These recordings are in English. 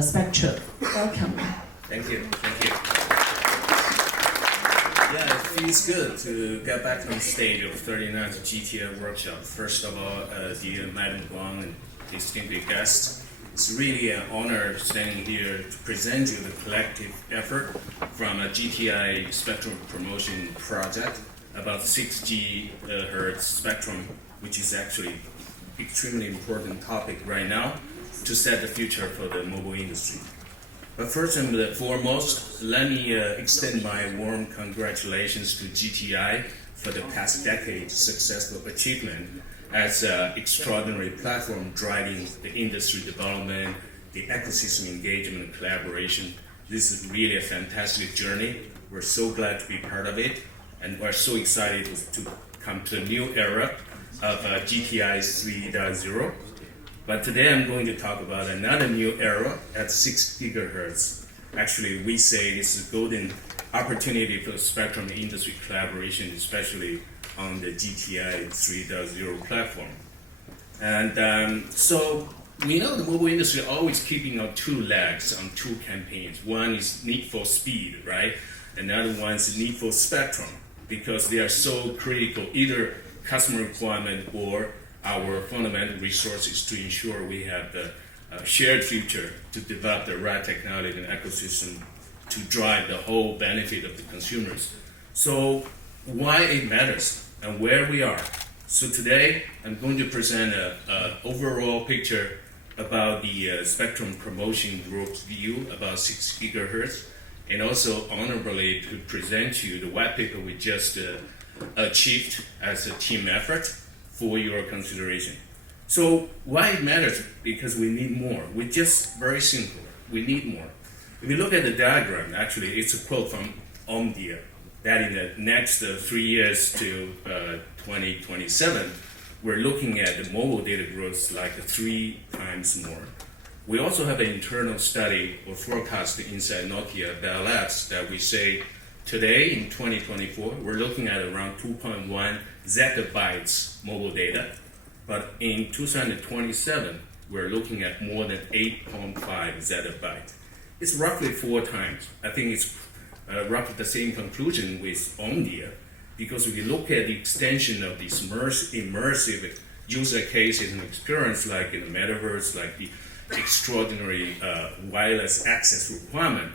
spectrum. Welcome. Thank you. Thank you. Yeah, it feels good to get back on stage of 39th GTI workshop. First of all, dear Madam Guang and distinguished guests, it's really an honor standing here to present you the collective effort from a GTI spectrum promotion project about 6 GHz spectrum, which is actually extremely important topic right now to set the future for the mobile industry. But first and foremost, let me extend my warm congratulations to GTI for the past decade successful achievement as an extraordinary platform driving the industry development, the ecosystem engagement and collaboration. This is really a fantastic journey. We're so glad to be part of it, and we're so excited to come to a new era of GTI 3.0. But today I'm going to talk about another new era at 6 gigahertz. Actually, we say this is a golden opportunity for spectrum industry collaboration, especially on the GTI 3.0 platform. And so we know the mobile industry always keeping on two legs on two campaigns. One is need for speed, right? Another one is need for spectrum, because they are so critical, either customer requirement or our fundamental resources to ensure we have the shared future to develop the right technology and ecosystem to drive the whole benefit of the consumers. So why it matters and where we are. So today I'm going to present an overall picture about the spectrum promotion group's view about 6 gigahertz, and also honorably to present you the white paper we just achieved as a team effort for your consideration. So why it matters? Because we need more. We just very simple. We need more. If you look at the diagram, actually it's a quote from Omdia that in the next 3 years to 2027, we're looking at the mobile data growth like 3 times more. We also have an internal study or forecast inside Nokia Bell Labs that we say today in 2024, we're looking at around 2.1 zettabytes mobile data, but in 2027, we're looking at more than 8.5 zettabytes. It's roughly 4 times. I think it's roughly the same conclusion with Omdia, because if you look at the extension of these immersive user cases and experience, like in the metaverse, like the extraordinary wireless access requirement,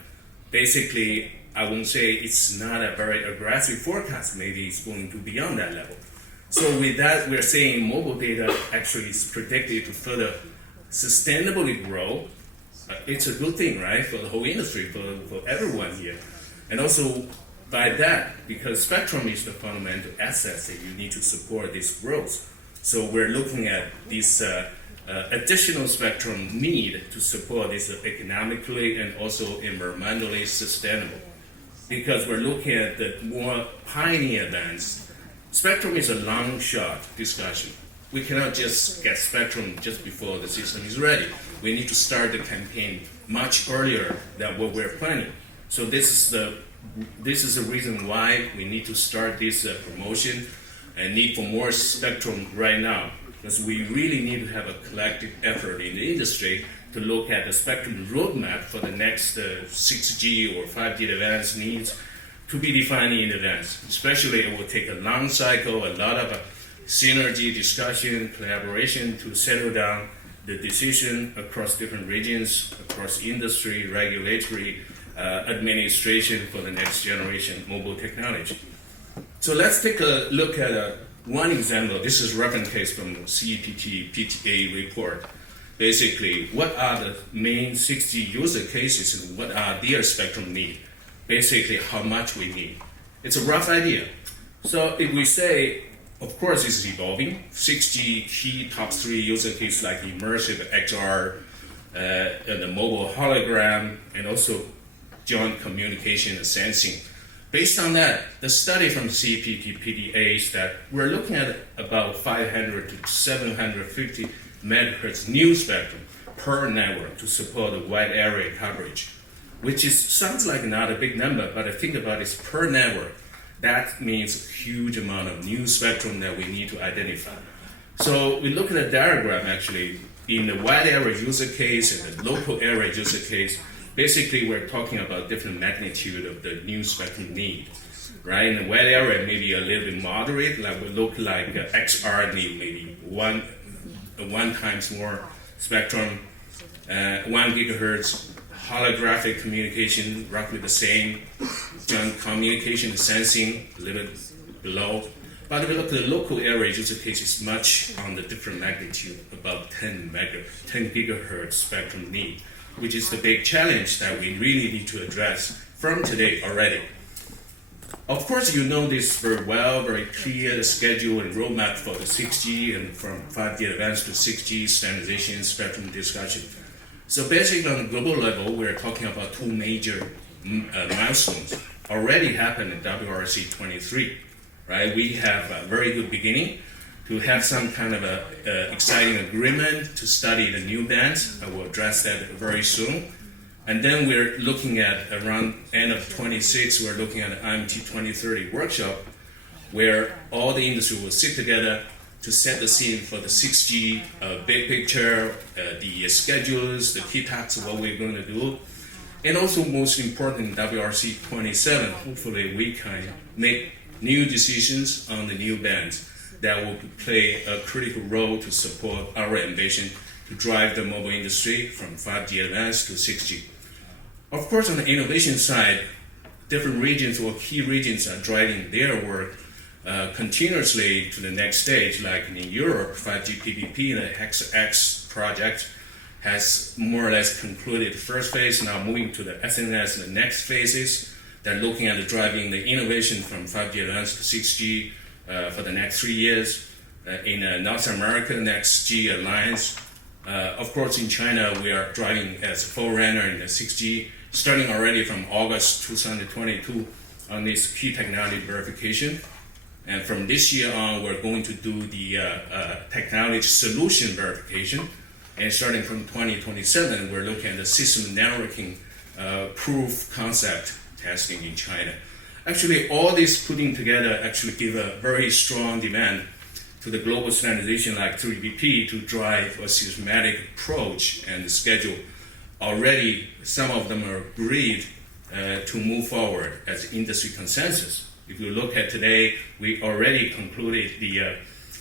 basically, I won't say it's not a very aggressive forecast. Maybe it's going to be beyond that level. So with that, we're saying mobile data actually is predicted to further sustainably grow. It's a good thing, right, for the whole industry, for everyone here. And also by that, because spectrum is the fundamental asset that you need to support this growth. So we're looking at this additional spectrum need to support this economically and also environmentally sustainable. Because we're looking at the more pioneer bands. Spectrum is a long shot discussion. We cannot just get spectrum just before the system is ready. We need to start the campaign much earlier than what we're planning. So this is the reason why we need to start this promotion and need for more spectrum right now. Because we really need to have a collective effort in the industry to look at the spectrum roadmap for the next 6G or 5G advanced needs to be defined in advance. Especially it will take a long cycle, a lot of synergy, discussion, collaboration to settle down the decision across different regions, across industry, regulatory, administration for the next generation mobile technology. So let's take a look at one example. This is a reference case from the CEPT PTA report. Basically, what are the main 6G user cases and what are their spectrum need? Basically, how much we need. It's a rough idea. So if we say, of course, it's evolving. 6G key top 3 user cases like immersive XR, and the mobile hologram, and also joint communication and sensing. Based on that, the study from CPT PDA is that we're looking at about 500 to 750 megahertz new spectrum per network to support a wide area coverage, which sounds like not a big number, but I think about it per network. That means a huge amount of new spectrum that we need to identify. So we look at a diagram actually. in the wide area user case and the local area user case, basically we're talking about different magnitude of the new spectrum need. Right, in the wide area, maybe a little bit moderate, like we look like XR need maybe one times more spectrum, 1 gigahertz, holographic communication, roughly the same, communication and sensing a little bit below. But if we look at the local area user case, it's much on the different magnitude, about 10 gigahertz spectrum need, which is the big challenge that we really need to address from today already. Of course, you know this very well, very clear schedule and roadmap for the 6G and from 5G advanced to 6G standardization spectrum discussion. So basically on a global level, we're talking about two major milestones already happened in WRC 23, right? We have a very good beginning to have some kind of a exciting agreement to study the new bands. I will address that very soon. And then we're looking at around end of 26, we're looking at an IMT 2030 workshop where all the industry will sit together to set the scene for the 6G big picture, the schedules, the key tasks, what we're going to do. And also most important, WRC 27, hopefully we can make new decisions on the new bands that will play a critical role to support our ambition to drive the mobile industry from 5G advanced to 6G. Of course, on the innovation side, different regions or key regions are driving their work continuously to the next stage. Like in Europe, 5G PPP, the XX project, has more or less concluded the first phase, now moving to the SNS and the next phases. They're looking at driving the innovation from 5G advanced to 6G for the next 3 years. In North America, Next G Alliance. Of course, in China, we are driving as a forerunner in the 6G, starting already from August 2022 on this key technology verification. And from this year on, we're going to do the technology solution verification. And starting from 2027, we're looking at the system networking proof concept testing in China. Actually, all this putting together actually give a very strong demand to the global standardization like 3BP to drive a systematic approach and the schedule. Already, some of them are agreed to move forward as industry consensus. If you look at today, we already concluded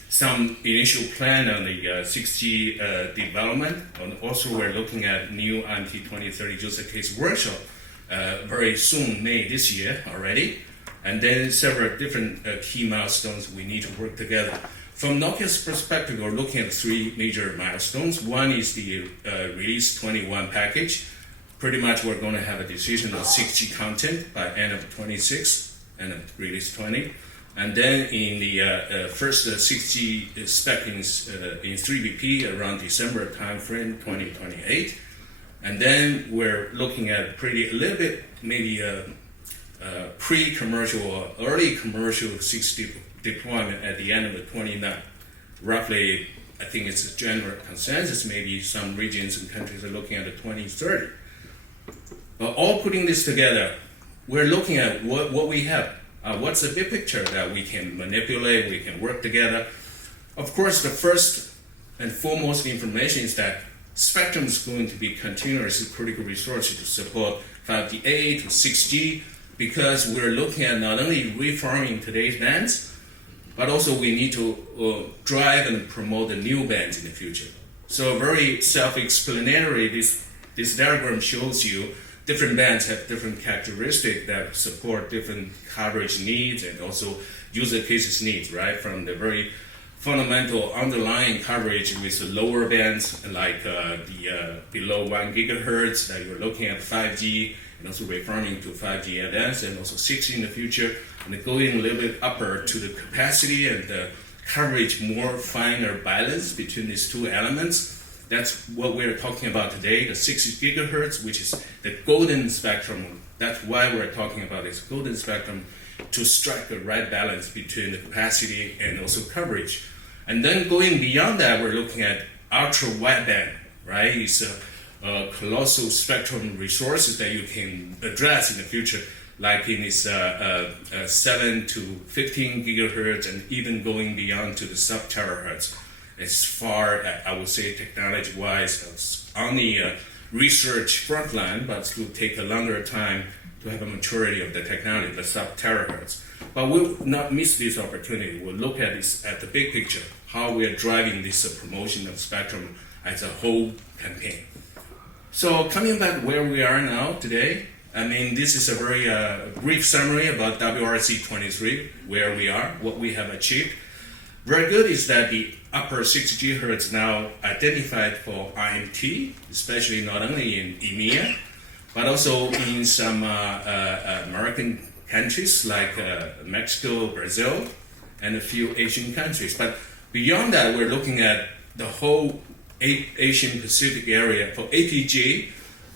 some initial plan on the 6G development, and also we're looking at new IMT 2030 user case workshop very soon, May this year already, and then several different key milestones we need to work together. From Nokia's perspective, we're looking at three major milestones. One is the Release 21 package. Pretty much we're going to have a decision on 6G content by end of 26 and Release 20. And then in the first 6G spec in 3BP around December timeframe 2028. And then we're looking at a little bit maybe pre-commercial or early commercial 6G deployment at the end of the 29. Roughly, I think it's a general consensus, maybe some regions and countries are looking at the 2030. But all putting this together, we're looking at what we have. What's the big picture that we can manipulate, we can work together. Of course, the first and foremost information is that spectrum is going to be continuously critical resource to support 5G-A to 6G, because we're looking at not only refarming today's bands, but also we need to drive and promote the new bands in the future. So very self-explanatory, this diagram shows you different bands have different characteristics that support different coverage needs and also user cases needs, right? From the very fundamental underlying coverage with the lower bands like the below 1 gigahertz that you're looking at 5G and also refarming to 5G advanced and also 6G in the future, and going a little bit upper to the capacity and the coverage more finer balance between these two elements. That's what we're talking about today, the 60 gigahertz, which is the golden spectrum. That's why we're talking about this golden spectrum, to strike the right balance between the capacity and also coverage. And then going beyond that, we're looking at ultra wideband, right? It's a colossal spectrum resources that you can address in the future, like in this 7 to 15 gigahertz and even going beyond to the sub-terahertz. It's far, I would say, technology-wise, on the research front line, but it will take a longer time to have a maturity of the technology, the sub-terahertz. But we'll not miss this opportunity. We'll look at this at the big picture, how we are driving this promotion of spectrum as a whole campaign. So coming back where we are now today, I mean, this is a very brief summary about WRC-23, where we are, what we have achieved. Very good is that the upper 6 GHz now identified for IMT, especially not only in EMEA, but also in some American countries like Mexico, Brazil, and a few Asian countries. But beyond that, we're looking at the whole Asian Pacific area. For APG,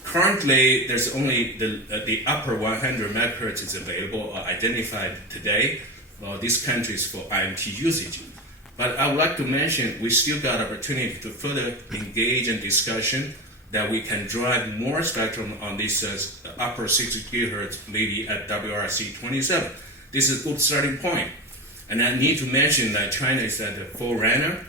currently there's only the upper 100 megahertz is available or identified today for these countries for IMT usage. But I would like to mention we still got opportunity to further engage in discussion that we can drive more spectrum on this upper 6 gigahertz, maybe at WRC-27. This is a good starting point. And I need to mention that China is at the forerunner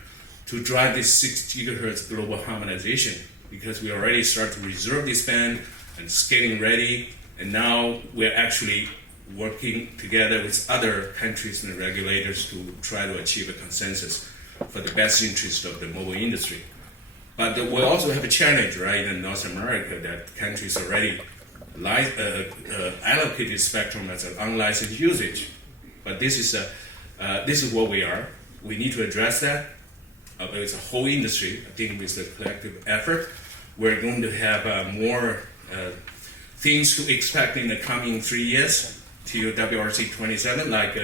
to drive this 6 gigahertz global harmonization, because we already start to reserve this band and it's getting ready, and now we're actually working together with other countries and regulators to try to achieve a consensus for the best interest of the mobile industry. But we also have a challenge, right, in North America, that countries already allocated spectrum as an unlicensed usage. But this is what we are. We need to address that. It's a whole industry. I think with the collective effort, we're going to have more things to expect in the coming 3 years to WRC-27, like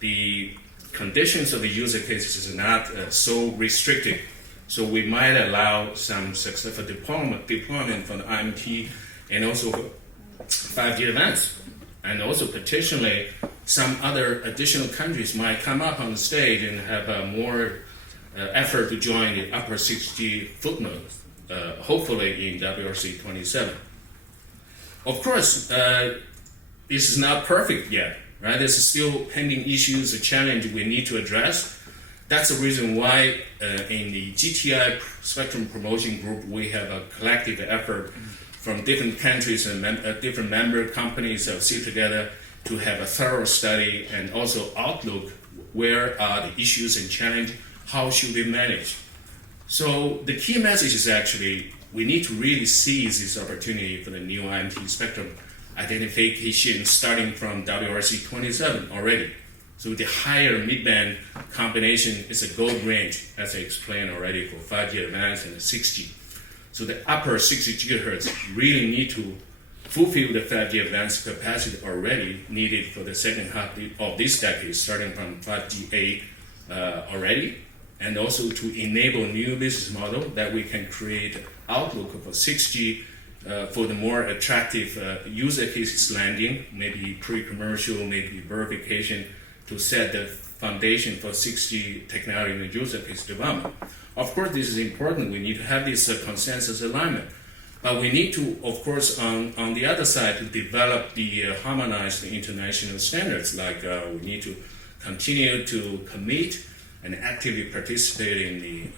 the conditions of the user cases are not so restricted. So we might allow some successful deployment for the IMT and also 5G advance. And also potentially some other additional countries might come up on the stage and have more effort to join the upper 6G footnote, hopefully in WRC-27. Of course, this is not perfect yet, right? There's still pending issues, a challenge we need to address. That's the reason why in the GTI Spectrum Promotion Group, we have a collective effort from different countries and different member companies that sit together to have a thorough study and also outlook where are the issues and challenge, how should we manage. So the key message is actually we need to really seize this opportunity for the new IMT spectrum identification starting from WRC-27 already. So the higher mid-band combination is a gold range, as I explained already, for 5G advanced and 6G. So the upper 60 gigahertz really need to fulfill the 5G advanced capacity already needed for the second half of this decade, starting from 5G already, and also to enable new business model that we can create outlook for 6G for the more attractive user cases landing, maybe pre-commercial, maybe verification, to set the foundation for 6G technology and user case development. Of course, this is important. We need to have this consensus alignment. But we need to, of course, on the other side, to develop the harmonized international standards. Like we need to continue to commit and actively participate in the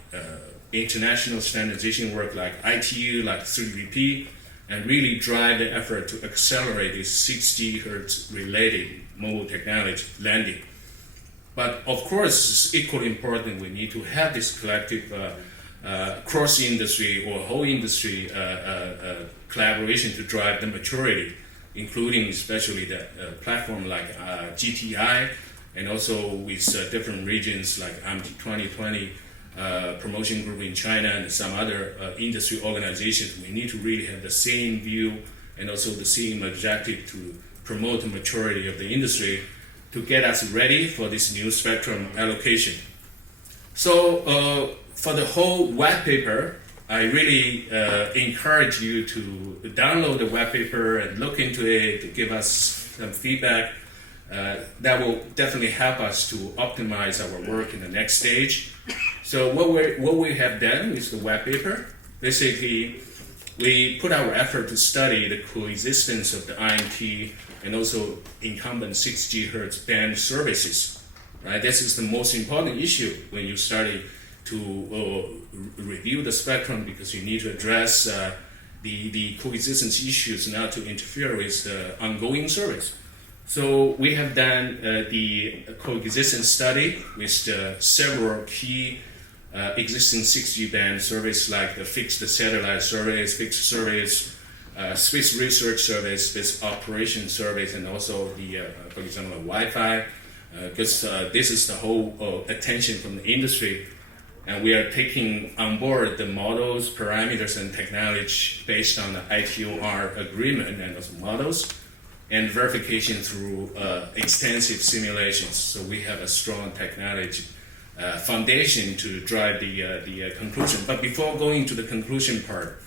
international standardization work like ITU, like 3GPP, and really drive the effort to accelerate this 6 GHz related mobile technology landing. But of course, it's equally important we need to have this collective cross-industry or whole industry collaboration to drive the maturity, including especially the platform like GTI, and also with different regions like IMT 2020 promotion group in China and some other industry organizations. We need to really have the same view and also the same objective to promote the maturity of the industry to get us ready for this new spectrum allocation. So for the whole white paper, I really encourage you to download the white paper and look into it, to give us some feedback. That will definitely help us to optimize our work in the next stage. So what we have done with the white paper, basically we put our effort to study the coexistence of the IMT and also incumbent 6 GHz band services. Right? This is the most important issue when you study to review the spectrum because you need to address the coexistence issues, not to interfere with the ongoing service. So we have done the coexistence study with several key existing 6G band service like the fixed satellite service, fixed service, space research service, space operation service, and also the, for example, Wi-Fi, because this is the whole attention from the industry. And we are taking on board the models, parameters, and technology based on the ITOR agreement and those models, and verification through extensive simulations. So we have a strong technology foundation to drive the conclusion. But before going to the conclusion part,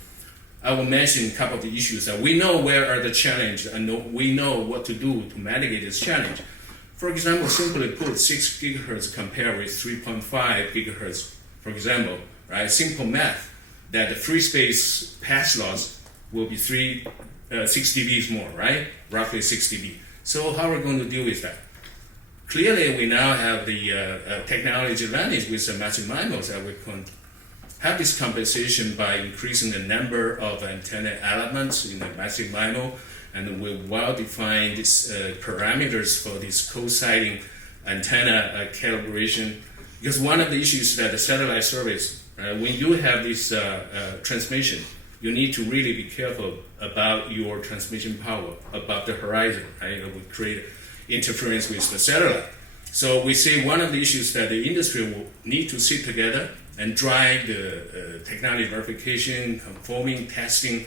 I will mention a couple of the issues that we know where are the challenges and we know what to do to mitigate this challenge. For example, simply put, 6 gigahertz compared with 3.5 gigahertz, for example, right? Simple math that the free space pass loss will be 6 dB more, right? Roughly 6 dB. So how are we going to deal with that? Clearly, we now have the technology advantage with the massive MIMOs that we can have this compensation by increasing the number of antenna elements in the massive MIMO, and we well-define these parameters for this co-sighting antenna calibration. Because one of the issues that the satellite service, when you have this transmission, you need to really be careful about your transmission power above the horizon, right? It would create interference with the satellite. So we see one of the issues that the industry will need to sit together and drive the technology verification, conforming, testing,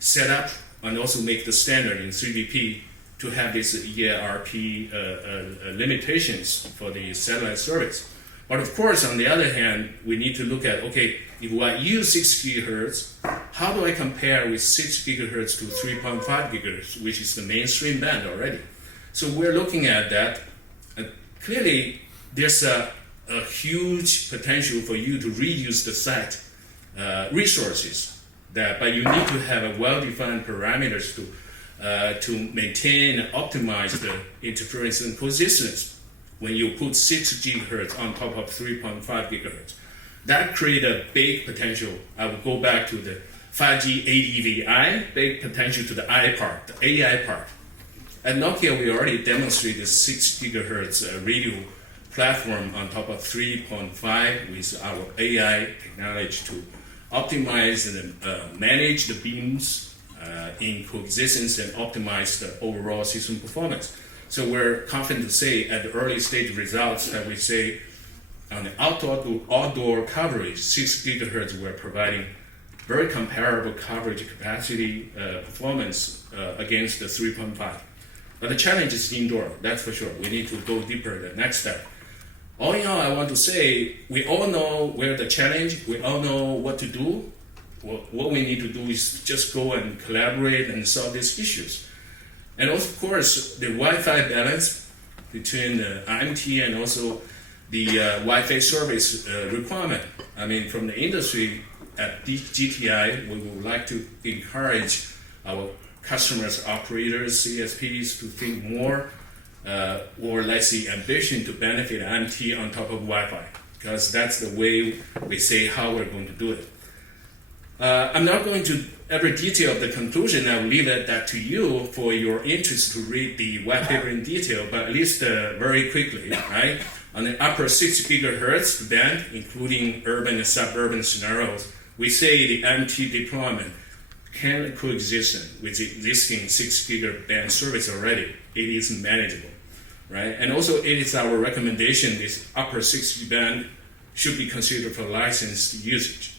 setup, and also make the standard in 3GP to have these EIRP limitations for the satellite service. But of course, on the other hand, we need to look at, okay, if I use 6 gigahertz, how do I compare with 6 gigahertz to 3.5 gigahertz, which is the mainstream band already? So we're looking at that. Clearly, there's a huge potential for you to reuse the site resources, but you need to have a well-defined parameters to maintain and optimize the interference and coexistence when you put 6 gigahertz on top of 3.5 gigahertz. That creates a big potential. I will go back to the 5G ADVI, big potential to the I part, the AI part. At Nokia, we already demonstrated 6 gigahertz radio platform on top of 3.5 with our AI technology to optimize and manage the beams in coexistence and optimize the overall system performance. So we're confident to say at the early stage results that we say on the outdoor coverage, 6 gigahertz, we're providing very comparable coverage capacity performance against the 3.5. But the challenge is indoor, that's for sure. We need to go deeper the next step. All in all, I want to say we all know where the challenge, we all know what to do. What we need to do is just go and collaborate and solve these issues. And also, of course, the Wi-Fi balance between the IMT and also the Wi-Fi service requirement. I mean, from the industry at GTI, we would like to encourage our customers, operators, CSPs to think more, or let's say ambition to benefit IMT on top of Wi-Fi, because that's the way we say how we're going to do it. I'm not going to every detail of the conclusion. I will leave that to you for your interest to read the white paper in detail, but at least very quickly, right? On the upper 6 gigahertz band, including urban and suburban scenarios, we say the IMT deployment can coexist with existing 6 gigahertz band service already. It is manageable, right? And also it is our recommendation this upper 6G band should be considered for licensed usage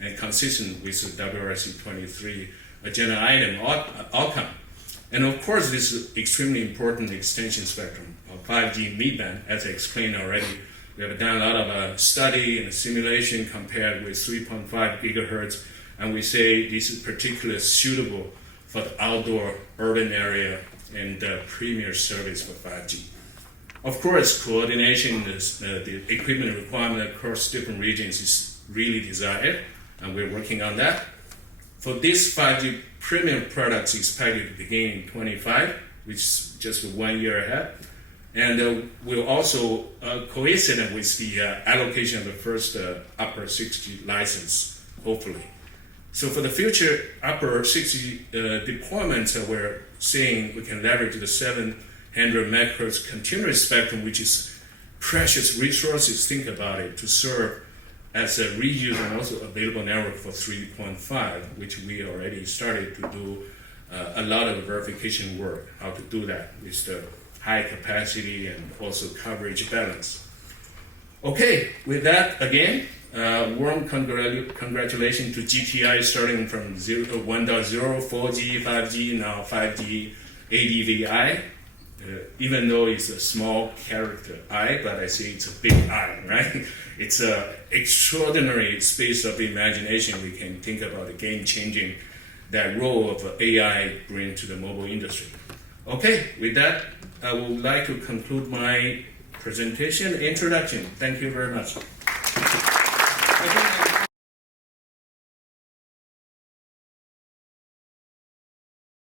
and consistent with the WRC 23 agenda item outcome. And of course, this is extremely important extension spectrum of 5G mid-band, as I explained already. We have done a lot of study and simulation compared with 3.5 gigahertz, and we say this is particularly suitable for the outdoor urban area and premier service for 5G. Of course, coordination, the equipment requirement across different regions is really desired, and we're working on that. For this 5G premium products expected to begin in 25, which is just 1 year ahead. And we'll also coincident with the allocation of the first upper 6G license, hopefully. So for the future upper 6G deployments, we're saying we can leverage the 700 megahertz continuous spectrum, which is precious resources, think about it, to serve as a reuse and also available network for 3.5, which we already started to do a lot of verification work, how to do that with the high capacity and also coverage balance. Okay, with that, again, warm congratulations to GTI starting from 1.0, 4G, 5G, now 5G ADVI. Even though it's a small character I, but I say it's a big I, right? It's an extraordinary space of imagination. We can think about the game-changing that role of AI bring to the mobile industry. Okay, with that, I would like to conclude my presentation introduction. Thank you very much.